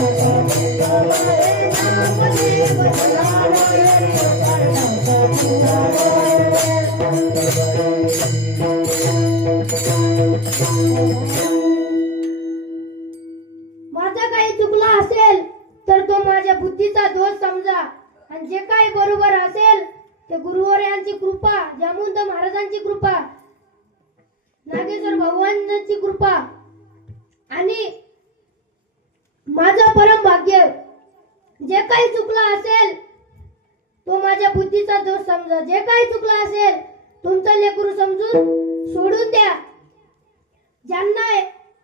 माझा काही चुकला असेल तर तो माझ्या बुद्धीचा दोष समजा आणि जे काही बरोबर असेल ते गुरुवर्यांची कृपा, जामुंत महाराजांची कृपा, नागेश्वर भगवानांची कृपा आणि माझं परम भाग्य. जे काही चुकला असेल तो माझ्या बुद्धीचा दोष समजा. जे काही चुकला असेल तुमचं लेकरू समजून सोडून द्या. ज्यांना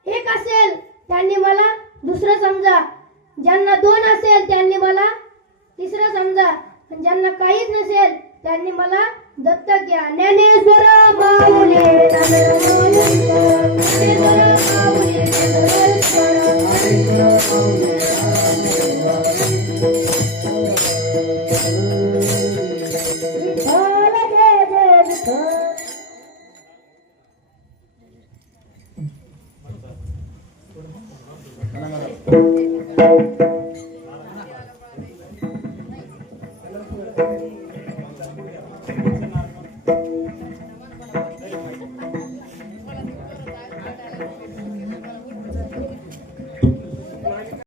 एक असेल त्यांनी मला दुसरं समजा, ज्यांना दोन असेल त्यांनी मला तिसरं समजा, आणि ज्यांना काहीच नसेल त्यांनी मला दत्तक घ्या. ज्ञानेश्वर माऊली, ज्ञानेश्वर माऊली, विठ्ठल घे जय विठ्ठल.